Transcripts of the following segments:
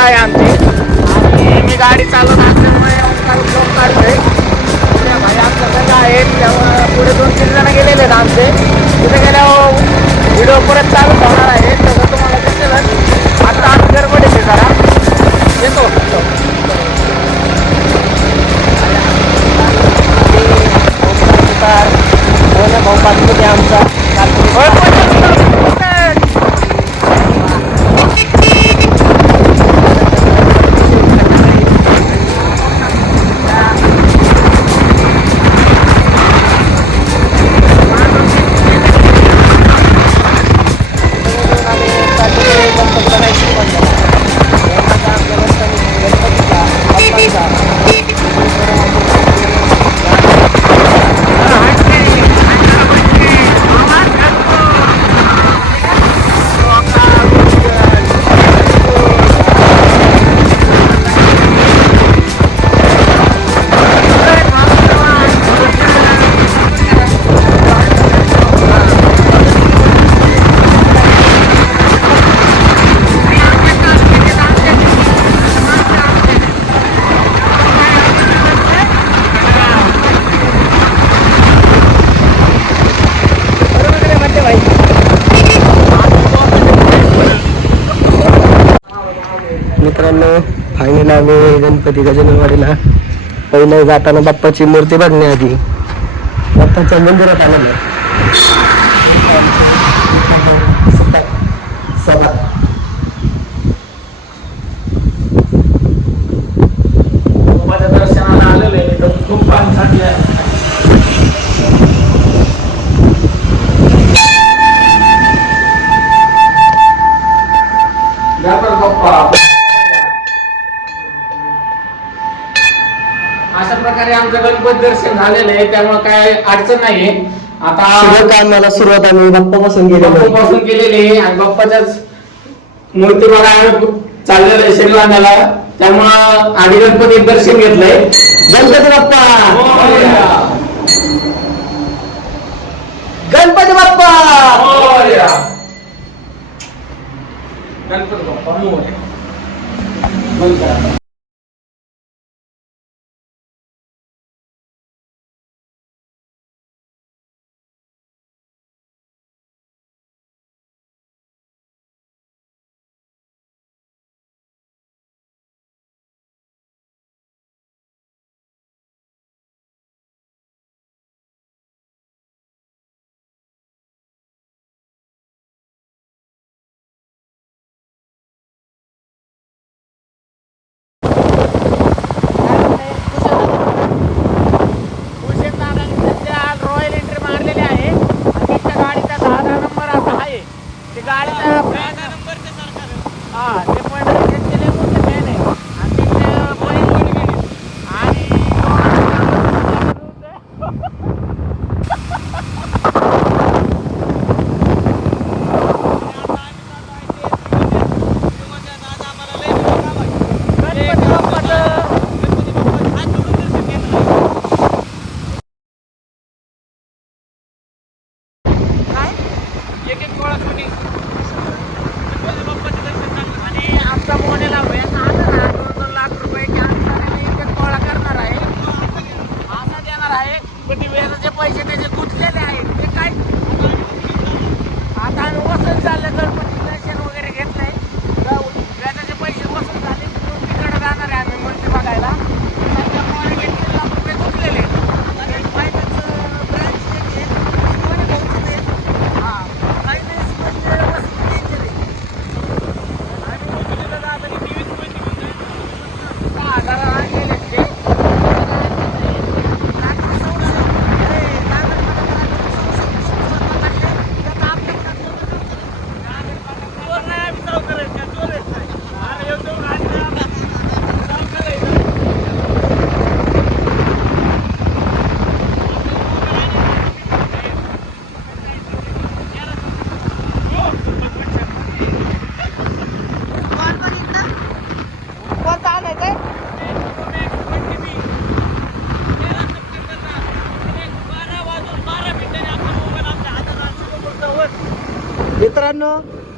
आहे आमची. आणि मी गाडी चालवत असल्यामुळे ओंकार काढतोय. भाई आमच्या संघ आहेत त्यामुळे पुढे दोन तीन जण गेलेले आहेत आमचे. तिथे गेल्या फायनल आम्ही गणपती गजाननवाडीला. पहिलं जाताना बाप्पाची मूर्ती बघण्याआधी. बाप्पाच्या मंदिरात आलं झालेलं आहे त्यामुळे काय अडचण नाहीये आता कामाला सुरुवात आम्ही बाप्पापासून गेलेलो आहे. बाप्पापासून केलेली आहे आणि बाप्पाच्याच मूर्ती आम्ही चाललेलं आहे शनिवाराला त्यामुळं आधी गणपती दर्शन घेतलंय गणपती बाप्पा गणपती बाप्पा गणपती बाप्पा मोरया. बंद करा.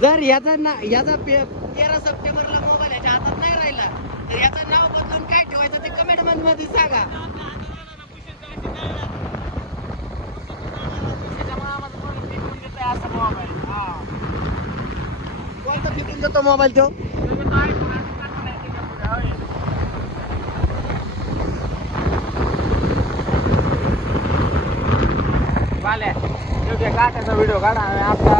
जर याचा ना याचा तेरा सप्टेंबरला मोबाईल याच्या हातात नाही राहिला तर याचं नाव बदलून काय ठेवायचं ते कमेंटमध्ये सांगा. कोणता फिटिंग देतो मोबाईल तो? वाल्या शेवटी काकाचा व्हिडिओ काढा आता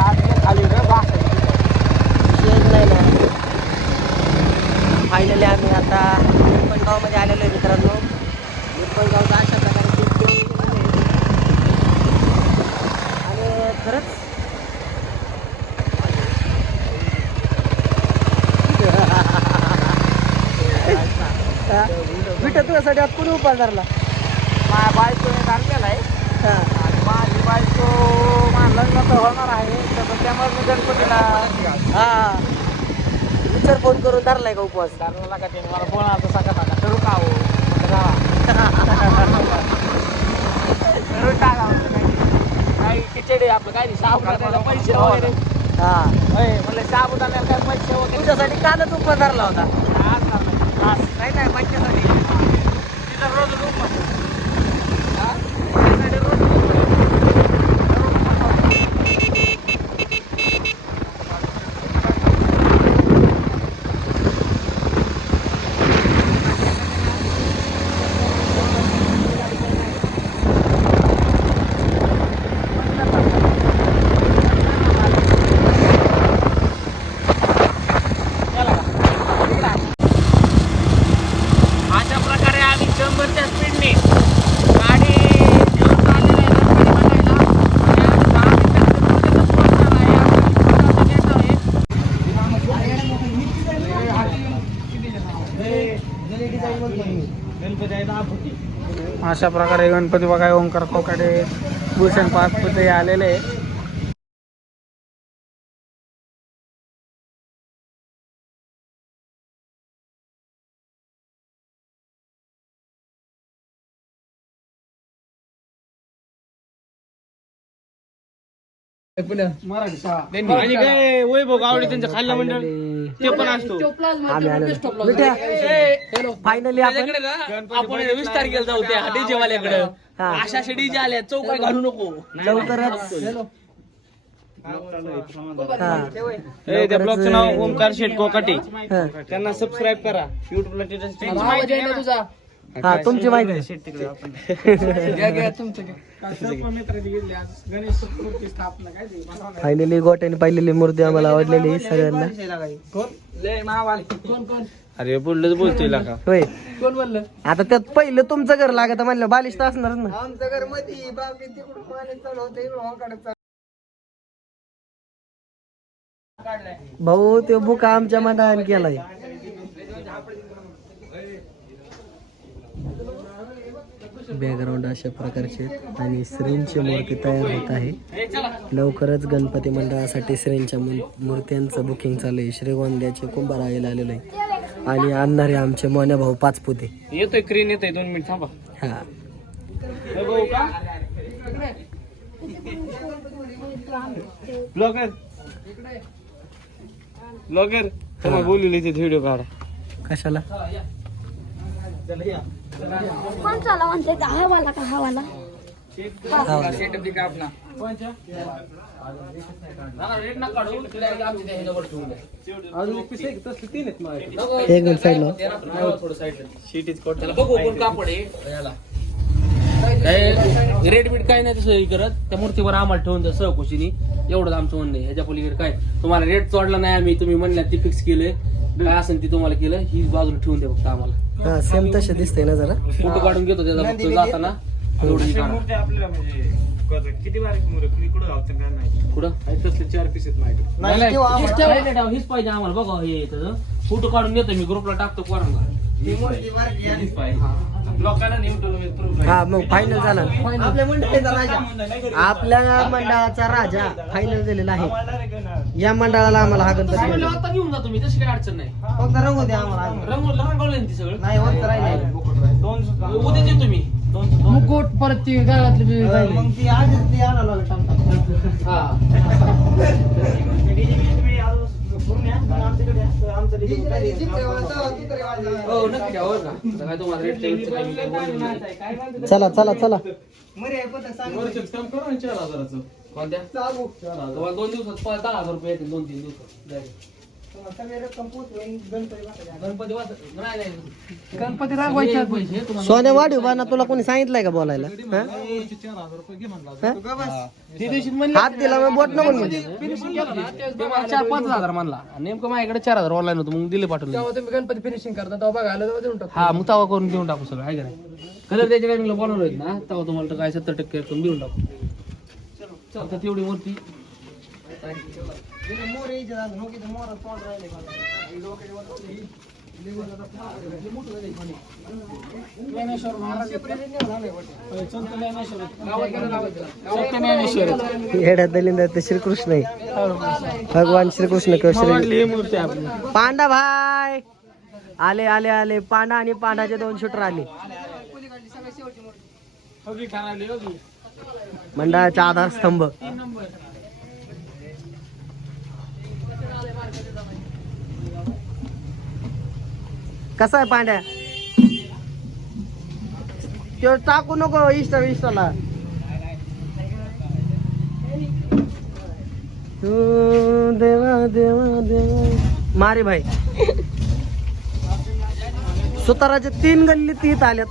आपला खाली रे बास फायनली आम्ही आता निरपणगावमध्ये आलेलो आहे मित्रांनो निरपणगावचा अशा प्रकारे खूप देव आणि खरंच विटा तुझ्यासाठी आज कोणी उपास धरला माझ्या बायकोने काढलेला आहे. हा. आणि माझी बायको माझं लग्न तर होणार आहे तर त्यामुळे मी गणपतीला हा. विचार फोन करून धरलाय का उपवास? चालू नका ते मला फोन आता सांगा टाका करू का हो. करून टाका काही. काही खिचडी आपलं काय साबुदाण्याला पैसे वगैरे. हा. म्हणलं साबुदाण्याला काय पैसे वगैरे? तुझ्यासाठी कालच उपवास धरला होता. नाही नाही. माझ्यासाठी तिथं रोज उपवास. हा? त्यासाठी रोज उपवास. रोज उपवास. चला का? इकडं आहे. अशा प्रकारे आम्ही शंभरच्या स्पीडने गाडी घेऊन चाललेलो आहे गणपती बघायला. आणि आज दहा मिनिटामध्ये पोहोचणार आहे. आता येतो आहे. अशा प्रकारे गणपती बघाय ओंकार कोकाडे भूषण पाचपुते आलेले आहे मराठी शाळा. आणि काय वैभव गावडे त्यांचं खाल्लं मंडळ? ते पण असतो. आम्ही आलेलो. फायनली आपण आपण विस्तार केला जाऊ त्या डीजे वाल्याकडे हा. अशा अशा डीजे आल्या चौकात घालू नको. लवकरच हा ए, त्या ब्लॉगचं नाव ओमकार शेट कोकाटे. हा. त्यांना सबस्क्राईब करा. युट्यूबला हा तुमची माहिती. आहे फायनली गोट्याने पाहिलेली मूर्ती आम्हाला आवडलेली सगळ्यांना. अरे बोललं बोलतोय का होय. आता त्यात पहिलं तुमचं घर लागत म्हणलं बालिश तर असणारच ना. आमचं घरमध्ये भाऊ ते बुक आमच्या मनाने केलाय. बॅकग्राऊंड अशा प्रकारचे आणि श्रींची मूर्ती तयार होत आहे. लवकरच गणपती मंडळासाठी श्रींच्या मूर- मूर्त्यांचं बुकिंग चालू आहे. श्रीगोंद्याचे कुंभारायला आलेलं आहे आणि आणणारे आमचे मोन्या भाऊ पाचपुते येतोय क्रेन येतोय. दोन मिनिट थांबा. हा. ब्लॉगर ब्लॉगर व्हिडिओ काढा. कशाला? कोणचाला म्हणते का? हवाला एक मिनिट साईड बघू कोण कापड आहे. याला. काय रेड बीट काय नाही तसं हे करत. त्या मूर्तीवर आम्हाला ठेवून द्या सहकुशीनी. एवढंच आमचं म्हणणं आहे. ह्याच्या पलीकडे काय? तुम्हाला रेट चोडला नाही आम्ही. तुम्ही म्हणल्यात ते फिक्स केलंय. काय असेल ते तुम्हाला केलं ही बाजूला ठेवून द्या फक्त आम्हाला. हा सेम तसे दिसतंय ना जरा. फोटो काढून घेतो त्याचा फक्त जाताना. हे करा. कुठं नाही, नाही, हीच ठेवायला ठेवा, हीच पाहिजे आम्हाला. बघा हे त्याचं फोटो काढून देतो मी ग्रुपला टाकतो पोरांना. ठेवलं मी proof आहे. हा मग फायनल झाला. आपल्या मंडळाचा राजा. आपल्या मंडळाचा राजा फायनल झालेला आहे. या मंडळाला आम्हाला हा गणपती. आता घेऊन जा तुम्ही तशी काय अडचण नाही. फक्त रंगू द्या आम्हाला रंगवलं रंगवलं ना ती सगळं. नाही होत राहिले उद्या ये तुम्ही मुकुट परत ती गाळातली बी राहिली. मग ती आधीच ती आणायला लागलं. हा हो नक्की हो का आता काय तुम्हाला रेट. चला चला चला. कोणत्या? तुम्हाला दोन दिवसात पा- दहा हजार रुपये येतील दोन तीन दिवसात. direct. गणपती वाच नाही नाही गणपती रागवायच्या हे पैसे तुम्हाला सोन्या वाढीव बाना तुला कोणी सांगितलंय का बोलायला? हा? ते दिवशी म्हणले हात दिला मग बोट नको. ते मला चार पाच हजार म्हणला. नेमकं माझ्याकडे चार हजार ऑनलाईन होतं मग दिले पाठवून. तेव्हा तुम्ही गणपती फिनिशिंग करता तेव्हा बघायला तेव्हा देऊन टाकू हा मग तवा करून देऊन टाकू सगळं आहे का नाही? कलर त्याच्या टायमिंगला आहेत ना तेव्हा तुम्हाला तर काय सत्तर टक्के रक्कम देऊन टाकू. आता तेवढी मूर्ती येड्या दलिंदा ते श्रीकृष्ण आहे. भगवान श्रीकृष्ण किंवा श्री पांडा भाई! आले आले आले. पांडा आणि पांडाचे दोन शूटर आले. मंडळाचा आधारस्तंभ. कसा आहे पांड्या? तो टाकू नको इष्टा इष्टाला. तू देवा देवा देवा. मारे भाई. सुताराच्या तीन गल्ली तीत आल्यात.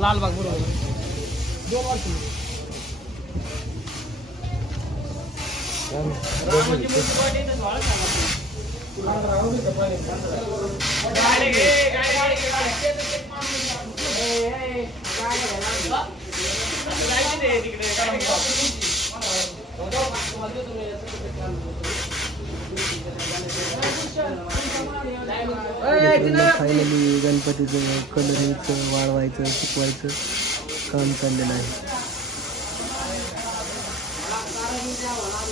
लालबाग बरोबर फायनली गणपतीचं कलरिंगचं वाढवायचं शिकवायचं काम चाललेलं आहे.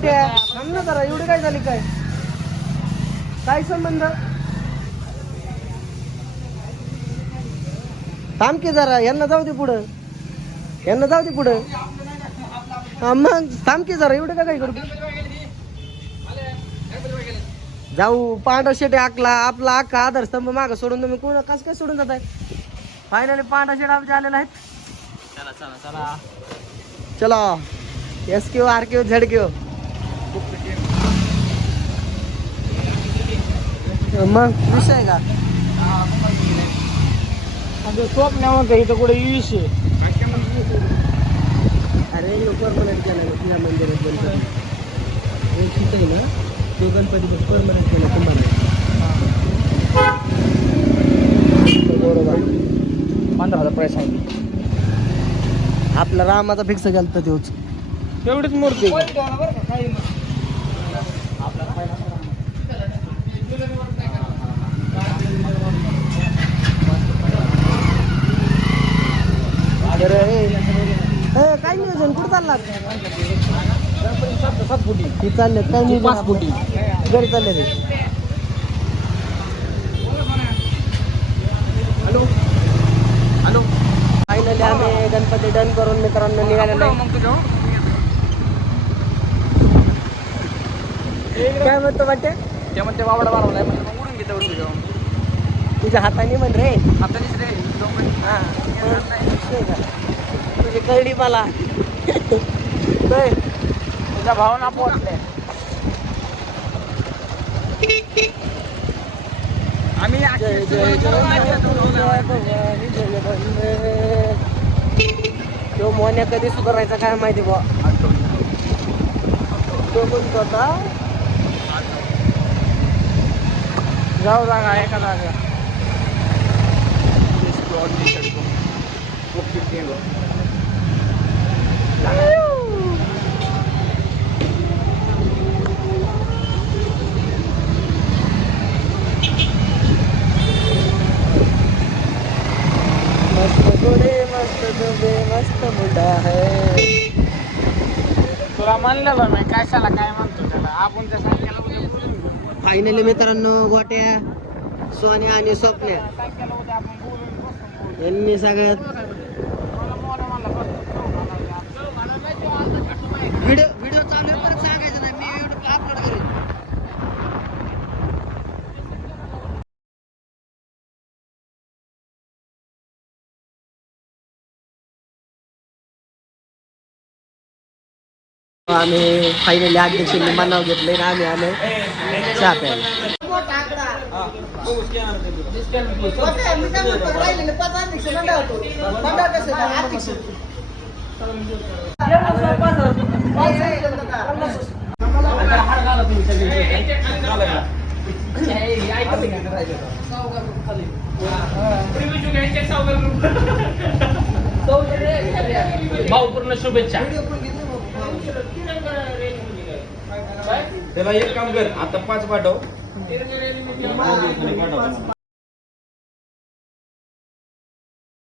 बेट्या थांब ना जरा एवढी काय झाली काय? काय संबंध? थांब की जरा यांना जाऊ दे पुढं. यांना जाऊ दे पुढं. हा मग थांब की जरा एवढं का काय करतो जाऊ पांढरा शेट आकला आपला अख्खा आधारस्तंभ मागं सोडून तुम्ही कोण कस काय सोडून जात आहे फायनली पांढरा शेट आमचे आलेला आहेत. चला चला चला. चलो. S Q R Q Z Q मग? विषय का? स्वप्न म्हणतो इथं कुठे परमनंट केला ना मंदिरात गणपती एक तिथं आहे ना तो गणपती परमनंट केला कुंभारने बरोबर पंधरा हजार पैसा आपला रामाचा फिक्स गेलता तोच. तेवढीच मूर्ती तर ए, काय नियोजन? कुठं ती चालले काय नियोजन घरी चालले ते हॅलो? हॅलो? फायनली आम्ही गणपती डन करून मित्रांनो निघालेलो तुझ्या काय म्हणतो वाटते ते म्हणते वावडा बनवलाय म्हणजे मग उडून घेते तुझ्या तुझ्या हाताने म्हण रे. हातानेच रे हा? तुझी कळली मला. तुझ्या भावना पोहोचले आम्ही जय जय तो मोन्या कधी सुधारायचा काय माहिती बा तो कोणता होता जाऊ जागा एका जागा मस्त गोडे मस्त डोबे मस्त मुडा है तुला म्हणलं मी कशाला काय म्हणतो त्याला? आपण त्या संख्याला फायनली मित्रांनो गोट्या सोन्या आणि स्वप्न्या. यांनी सगळ्यात. व्हिडिओ व्हिडिओ चालू परत सांगायचं नाही मी आम्ही फायनली अध्यक्षांनी मनाव घेतले ना आम्ही आलो चहा प्यायला. भाऊपूर्ण शुभेच्छा. त्याला एक काम कर आता पाच पाठव.